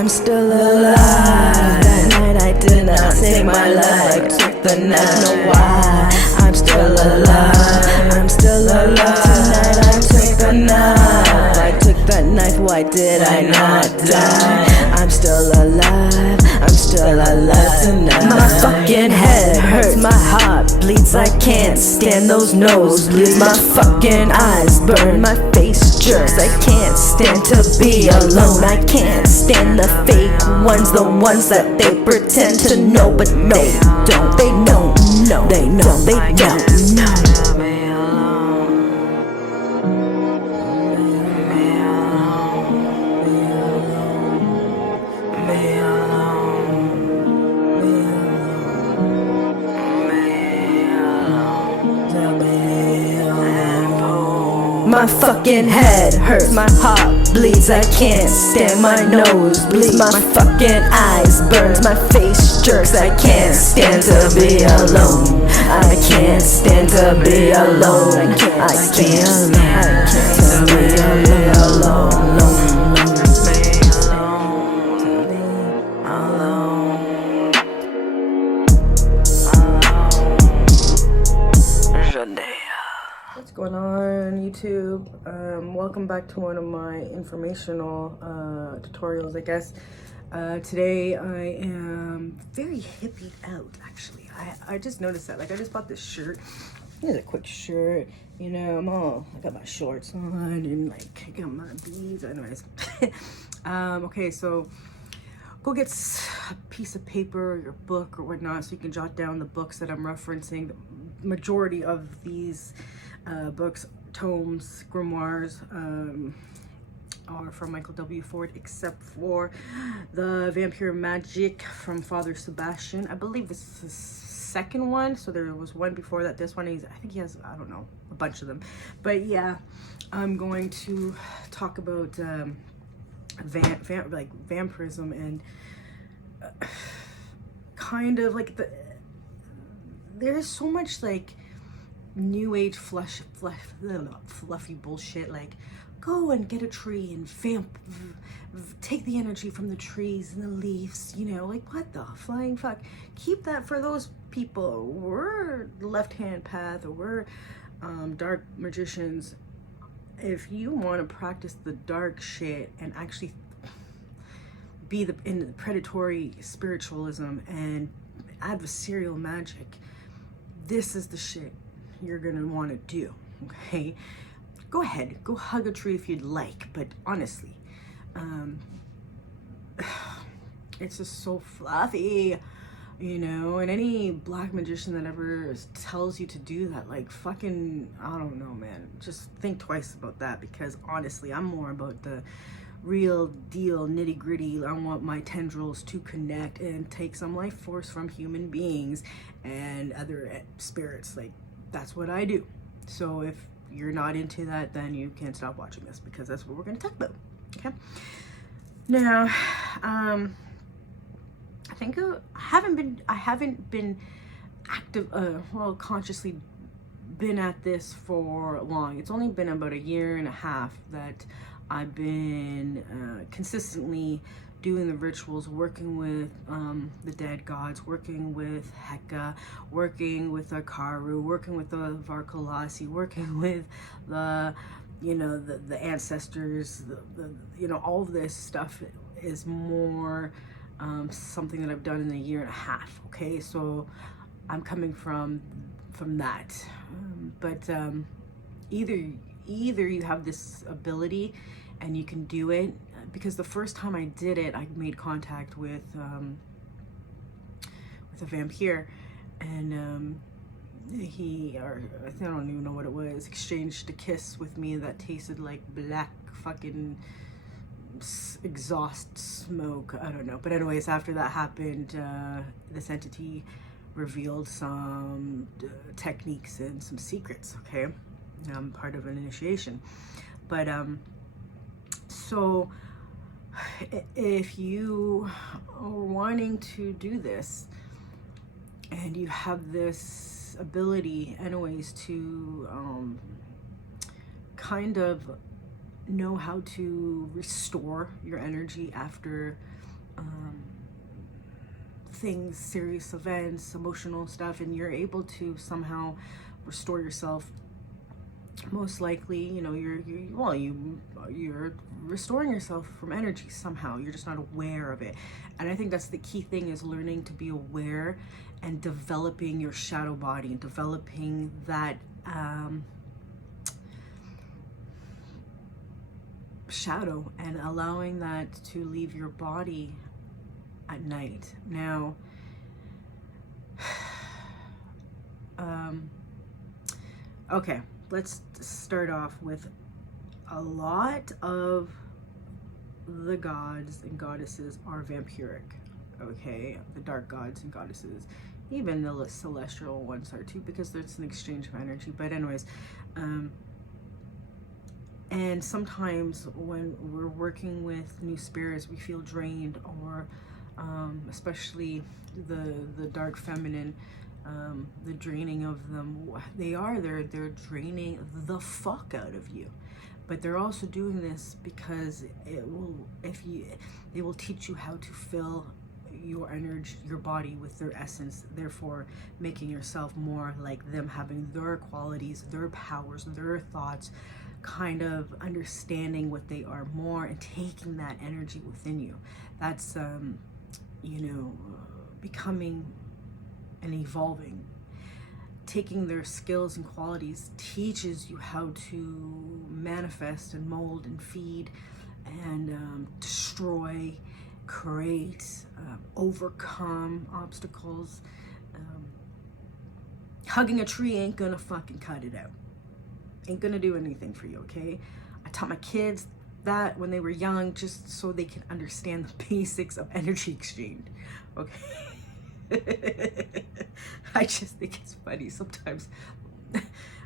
I'm still alive. That night I did not take my life. I took the knife, know why? I'm still alive. I'm still alive tonight. I took the knife. I took that knife, why did I not die? I'm still alive. I'm still alive tonight. My fucking head hurts, my heart bleeds. I can't stand those nosebleeds. My fucking eyes burn, my face jerks. I can't stand to be alone. I can't stand the fake ones, the ones that they pretend to know, but they don't. They don't know. They know. They don't know. My fucking head hurts, my heart bleeds. I can't stand, my nose bleeds. My fucking eyes burns, my face jerks. I can't stand to be alone. I can't stand to be alone. I can't stand to be alone. What's going on, YouTube? Welcome back to one of my informational tutorials, I guess. Today I am very hippied out, actually. I just noticed that. Like, I just bought this shirt. It's a quick shirt, you know. I got my shorts on and like I got my beads. Anyways, okay, so go get a piece of paper, or your book, or whatnot, so you can jot down the books that I'm referencing. The majority of these books, tomes, grimoires, are from Michael W. Ford, except for the Vampire Magic from Father Sebastian. I believe this is the second one, so there was one before that. This one, I think he has, I don't know, a bunch of them. But yeah, I'm going to talk about vampirism and kind of like there's so much like new age fluffy bullshit, like go and get a tree and take the energy from the trees and the leaves, you know, like what the flying fuck. Keep that for those people. We're left-hand path, or we're dark magicians. If you want to practice the dark shit and actually be in the predatory spiritualism and adversarial magic, this is the shit you're gonna want to do. Okay, go ahead, go hug a tree if you'd like, but honestly, it's just so fluffy, you know. And any black magician that ever tells you to do that, like, fucking, I don't know, man, just think twice about that, because honestly, I'm more about the real deal, nitty gritty. I want my tendrils to connect and take some life force from human beings and other spirits. Like, that's what I do. So if you're not into that, then you can't stop watching this, because that's what we're going to talk about. Okay, now I think I haven't been active, consciously been at this for long. It's only been about a year and a half that I've been consistently doing the rituals, working with the dead gods, working with Heka, working with Akaru, working with the Varkalasi, working with the, you know, the ancestors, you know, all of this stuff is more something that I've done in a year and a half. Okay, so I'm coming from that, but either you have this ability and you can do it, because the first time I did it, I made contact with a vampire, and he, or I don't even know what it was, exchanged a kiss with me that tasted like black fucking exhaust smoke. I don't know, but anyways, after that happened, this entity revealed some techniques and some secrets. Okay, part of an initiation, but so if you are wanting to do this and you have this ability anyways to kind of know how to restore your energy after things, serious events, emotional stuff, and you're able to somehow restore yourself. Most likely, you know, you're restoring yourself from energy somehow. You're just not aware of it. And I think that's the key thing, is learning to be aware and developing your shadow body and developing that shadow and allowing that to leave your body at night. Now, okay, let's start off with a lot of the gods and goddesses are vampiric, okay? The dark gods and goddesses, even the celestial ones are too, because there's an exchange of energy. But anyways, and sometimes when we're working with new spirits, we feel drained, or especially the dark feminine, the draining of them. They're draining the fuck out of you. But they're also doing this because they will teach you how to fill your energy, your body, with their essence, therefore making yourself more like them, having their qualities, their powers, their thoughts, kind of understanding what they are more and taking that energy within you. That's you know, becoming and evolving. Taking their skills and qualities teaches you how to manifest and mold and feed and destroy, create, overcome obstacles. Hugging a tree ain't gonna fucking cut it out. Ain't gonna do anything for you, okay? I taught my kids that when they were young, just so they can understand the basics of energy exchange, okay? I just think it's funny sometimes.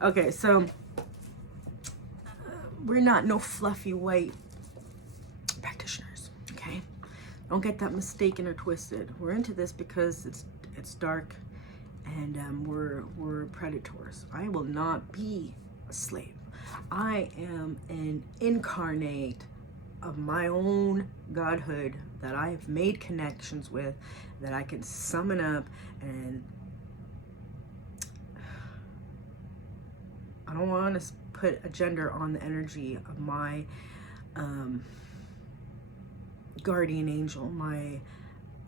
Okay, so we're not no fluffy white practitioners, okay? Don't get that mistaken or twisted. We're into this because it's dark, and we're predators. I will not be a slave. I am an incarnate of my own godhood that I've made connections with, that I can summon up, and I don't want to put a gender on the energy of my guardian angel, my,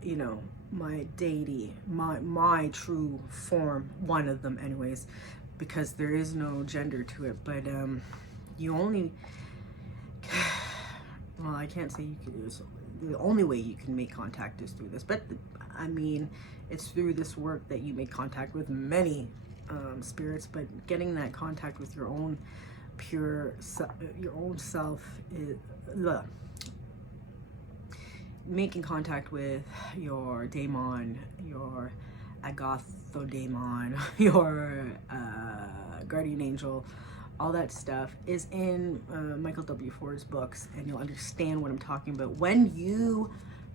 you know, my deity, my true form, one of them anyways, because there is no gender to it. But you only, well, I can't say you can do this. The only way you can make contact is through this, but I mean, it's through this work that you make contact with many spirits. But getting that contact with your own pure your own self is making contact with your daemon, your agathodemon, your guardian angel. All that stuff is in Michael W. Ford's books, and you'll understand what I'm talking about. When you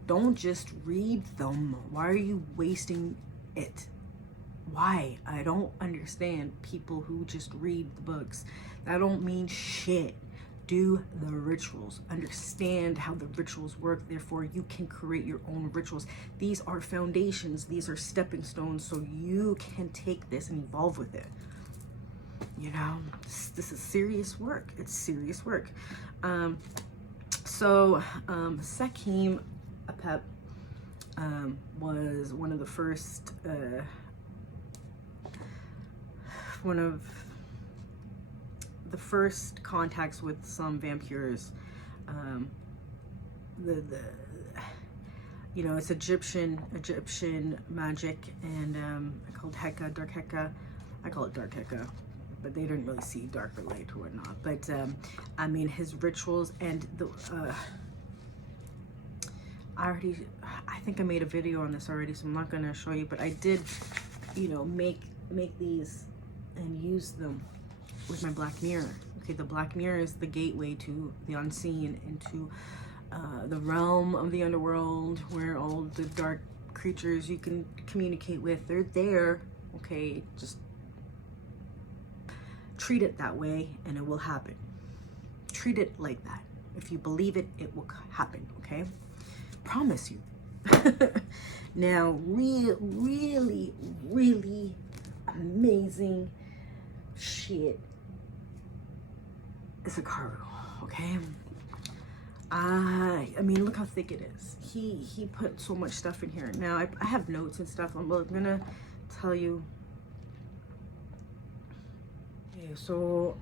don't just read them, why are you wasting it? Why? I don't understand people who just read the books. That don't mean shit. Do the rituals. Understand how the rituals work. Therefore, you can create your own rituals. These are foundations. These are stepping stones, so you can take this and evolve with it. You know, this is serious work. It's serious work. Sakim Apep was one of the first, contacts with some vampires. You know, it's Egyptian magic, and I called Heka, Dark Heka. I call it Dark Heka, but they didn't really see dark or light or whatnot. But I mean, his rituals and the I think I made a video on this already, so I'm not gonna show you, but I did, you know, make these and use them with my black mirror. Okay, the black mirror is the gateway to the unseen, into the realm of the underworld, where all the dark creatures you can communicate with, they're there. Okay, just treat it that way and it will happen. Treat it like that. If you believe it, it will happen, okay? Promise you. Now, really amazing shit is a Karu, okay? I mean, look how thick it is. He put so much stuff in here. Now, I have notes and stuff. I'm gonna tell you. Okay, so,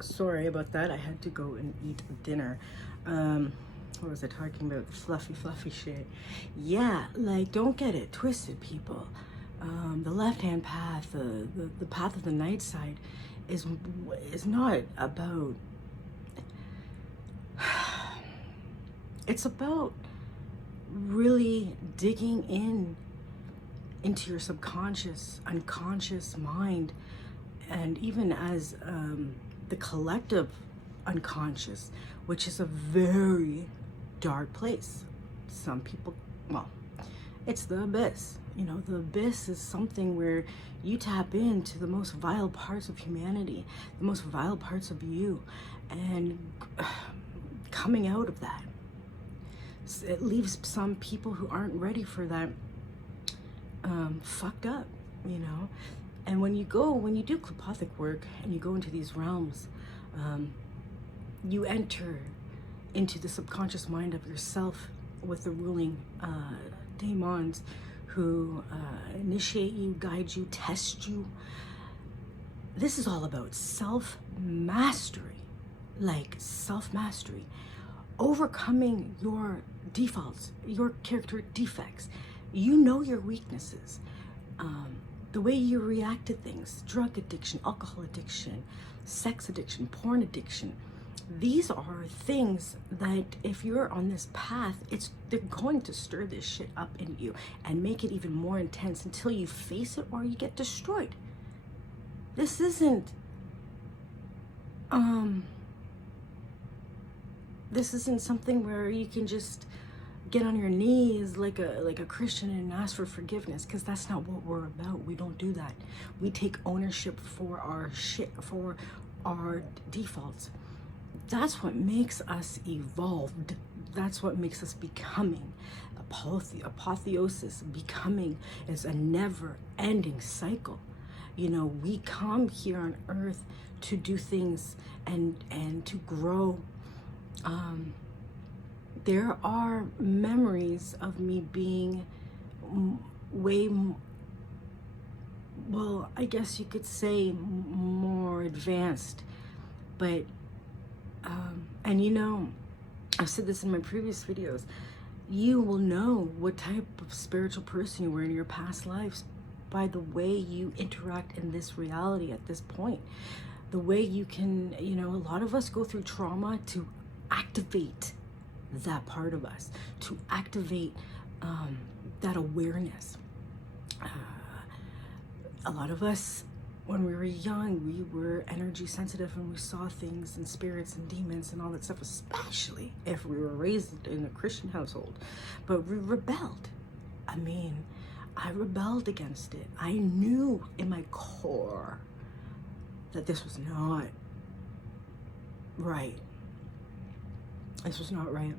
sorry about that. I had to go and eat dinner. What was I talking about? Fluffy shit. Yeah, like, don't get it twisted, people. The left-hand path, the path of the night side is not about... It's about really digging into your subconscious, unconscious mind, and even as the collective unconscious, which is a very dark place. Some people, well, it's the abyss. You know, the abyss is something where you tap into the most vile parts of humanity, the most vile parts of you, and coming out of that. It leaves some people who aren't ready for that fucked up, you know. And when you do Klipothic work and you go into these realms, you enter into the subconscious mind of yourself with the ruling daemons who initiate you, guide you, test you. This is all about self-mastery, like self-mastery, overcoming your defaults, your character defects. You know your weaknesses, the way you react to things, drug addiction, alcohol addiction, sex addiction, porn addiction. These are things that if you're on this path, they're going to stir this shit up in you and make it even more intense until you face it or you get destroyed. This isn't something where you can just get on your knees like a Christian and ask for forgiveness, because that's not what we're about. We don't do that. We take ownership for our shit, for our defaults. That's what makes us evolved. That's what makes us becoming. Apotheosis, becoming, is a never-ending cycle. You know, we come here on earth to do things and to grow. There are memories of me being well, I guess you could say more advanced, but and you know, I've said this in my previous videos, you will know what type of spiritual person you were in your past lives by the way you interact in this reality at this point. The way you can, you know, a lot of us go through trauma to activate that part of us, to activate that awareness. A lot of us, when we were young, we were energy sensitive and we saw things and spirits and demons and all that stuff, especially if we were raised in a Christian household. But we rebelled. I mean, I rebelled against it. I knew in my core that this was not right. This was not right.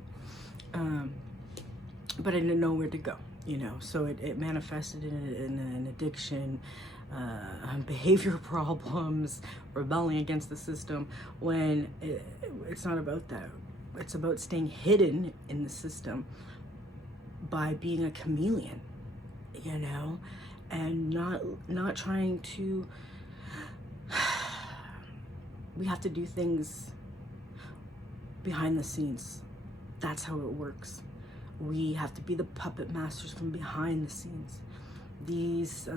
But I didn't know where to go, you know. So it manifested in an addiction, behavior problems, rebelling against the system, when it's not about that. It's about staying hidden in the system by being a chameleon, you know, and not trying to... We have to do things behind the scenes. That's how it works. We have to be the puppet masters from behind the scenes. These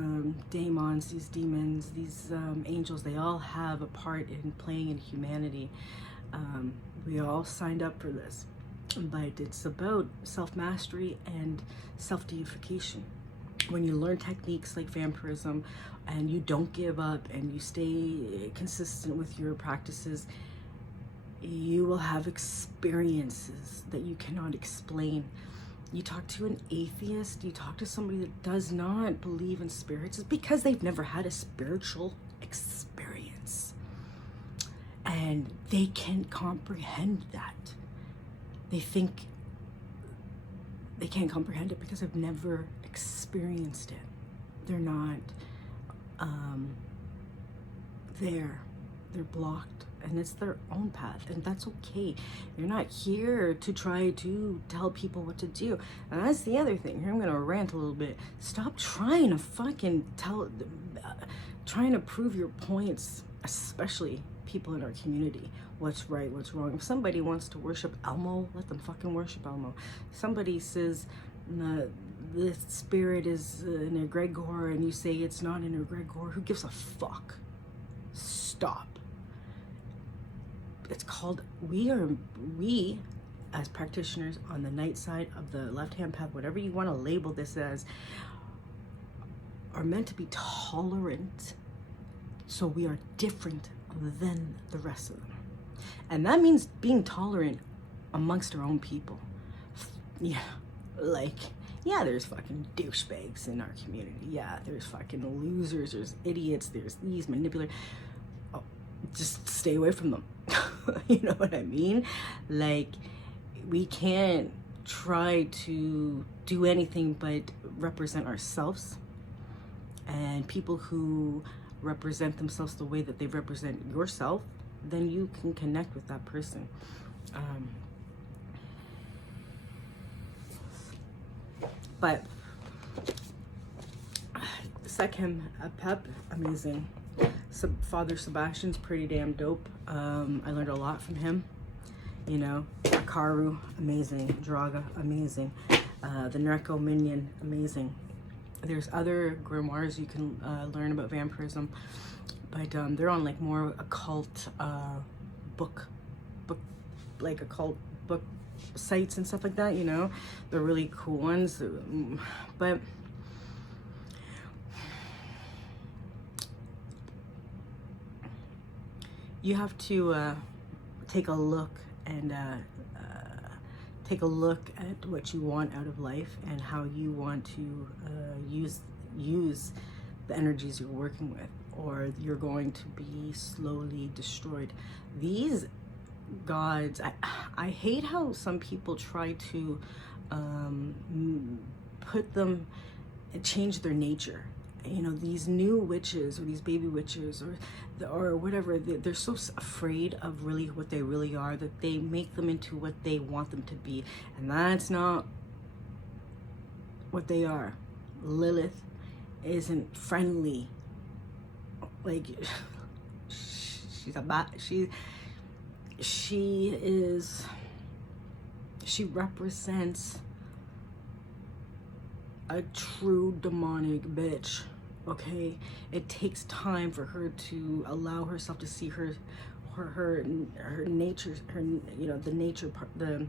daemons, these demons, these angels, they all have a part in playing in humanity. We all signed up for this, but it's about self-mastery and self-deification. When you learn techniques like vampirism and you don't give up and you stay consistent with your practices, you will have experiences that you cannot explain. You talk to an atheist, you talk to somebody that does not believe in spirits, it's because they've never had a spiritual experience. And they can't comprehend that. They think they can't comprehend it because they've never experienced it. They're not there. They're blocked, and it's their own path, and that's okay. You're not here to try to tell people what to do. And that's the other thing. Here I'm gonna rant a little bit. Stop trying to fucking trying to prove your points, especially people in our community. What's right, what's wrong. If somebody wants to worship Elmo, let them fucking worship Elmo. If somebody says the spirit is an egregore and you say it's not an egregore, who gives a fuck? Stop. It's called, we as practitioners on the night side of the left-hand path, whatever you want to label this as, are meant to be tolerant. So we are different than the rest of them. And that means being tolerant amongst our own people. Yeah, like, yeah, there's fucking douchebags in our community. Yeah, there's fucking losers, there's idiots, there's these manipulators. Oh, just stay away from them. You know what I mean? Like, we can't try to do anything but represent ourselves. And people who represent themselves the way that they represent yourself, then you can connect with that person. But Sekhem Pep, amazing. Father Sebastian's pretty damn dope. I learned a lot from him. You know, Akaru, amazing. Draga, amazing. The Nereko Minion, amazing. There's other grimoires you can learn about vampirism, but they're on like more occult book, like occult book sites and stuff like that, you know. They're really cool ones, but you have to take a look and take a look at what you want out of life and how you want to use the energies you're working with, or you're going to be slowly destroyed. These gods, I hate how some people try to put them, change their nature. You know, these new witches or these baby witches or whatever, they're so afraid of really what they really are that they make them into what they want them to be, and that's not what they are. Lilith isn't friendly. Like, she's a bad, she represents a true demonic bitch. Okay, it takes time for her to allow herself to see her nature, her, you know, the nature part, the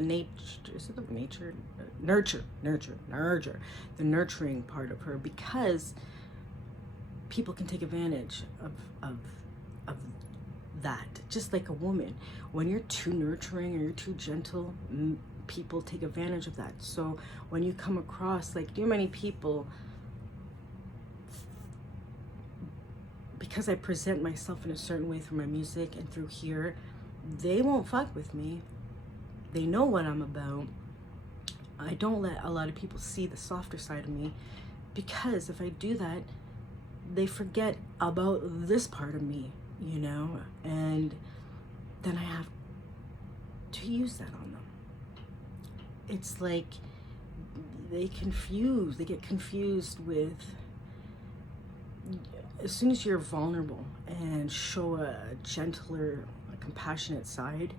nature, is it the nature, nurture, the nurturing part of her, because people can take advantage of that. Just like a woman, when you're too nurturing or you're too gentle, people take advantage of that. So when you come across, like, too many people, because I present myself in a certain way through my music and through here, they won't fuck with me. They know what I'm about. I don't let a lot of people see the softer side of me, because if I do that, they forget about this part of me, you know, and then I have to use that on them. It's like they get confused with, as soon as you're vulnerable and show a gentler, a compassionate side,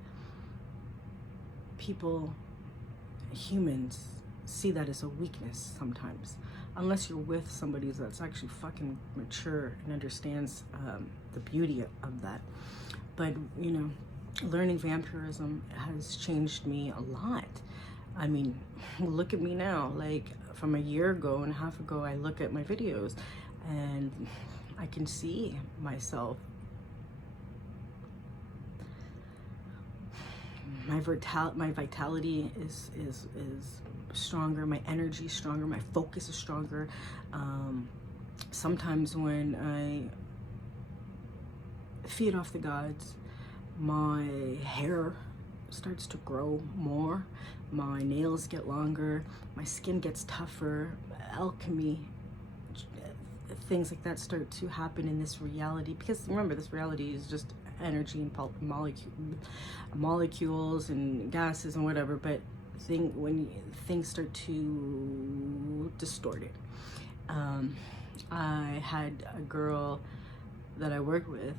humans see that as a weakness sometimes, unless you're with somebody that's actually fucking mature and understands the beauty of that. But, you know, learning vampirism has changed me a lot. I mean, look at me now. Like, from a year ago and a half ago, I look at my videos and I can see myself. My vitality is stronger. My energy is stronger. My focus is stronger. Sometimes when I feed off the gods, my hair starts to grow more. my nails get longer, my skin gets tougher, alchemy, things like that start to happen in this reality. Because remember, this reality is just energy and molecules and gases and whatever, but when things start to distort it. I had a girl that I worked with,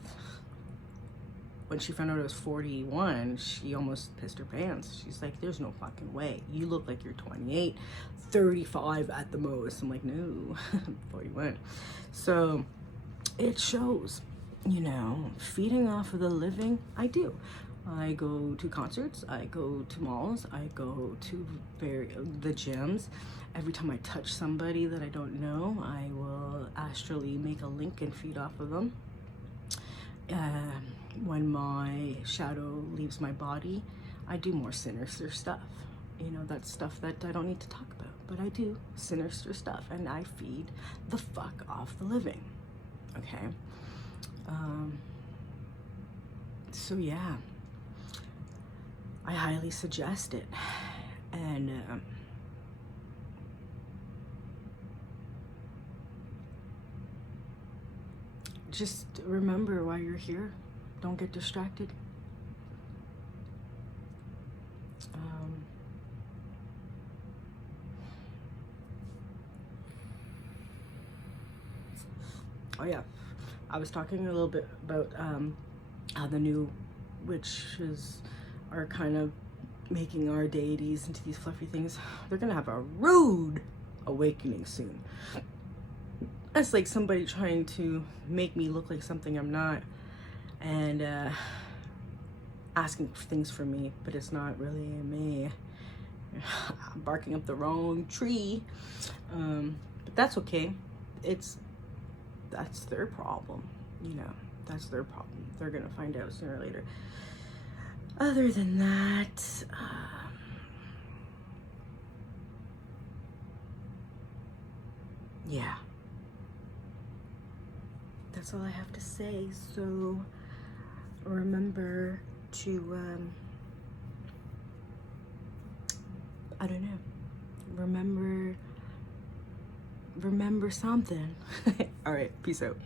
when she found out I was 41, she almost pissed her pants. She's like, there's no fucking way. You look like you're 28, 35 at the most. I'm like, no, 41. So it shows, you know, feeding off of the living, I do. I go to concerts, I go to malls, I go to the gyms. Every time I touch somebody that I don't know, I will astrally make a link and feed off of them. When my shadow leaves my body, I do more sinister stuff. You know, that's stuff that I don't need to talk about, but I do sinister stuff, and I feed the fuck off the living, okay? So yeah, I highly suggest it. And just remember why you're here. Don't get distracted. Oh yeah, I was talking a little bit about how the new witches are kind of making our deities into these fluffy things. They're gonna have a rude awakening soon. It's like somebody trying to make me look like something I'm not, and asking for things from me, but it's not really me. I'm barking up the wrong tree, but that's okay. That's their problem, you know. That's their problem. They're gonna find out sooner or later. Other than that, yeah, that's all I have to say. So remember to I don't know, remember something. All right, peace out.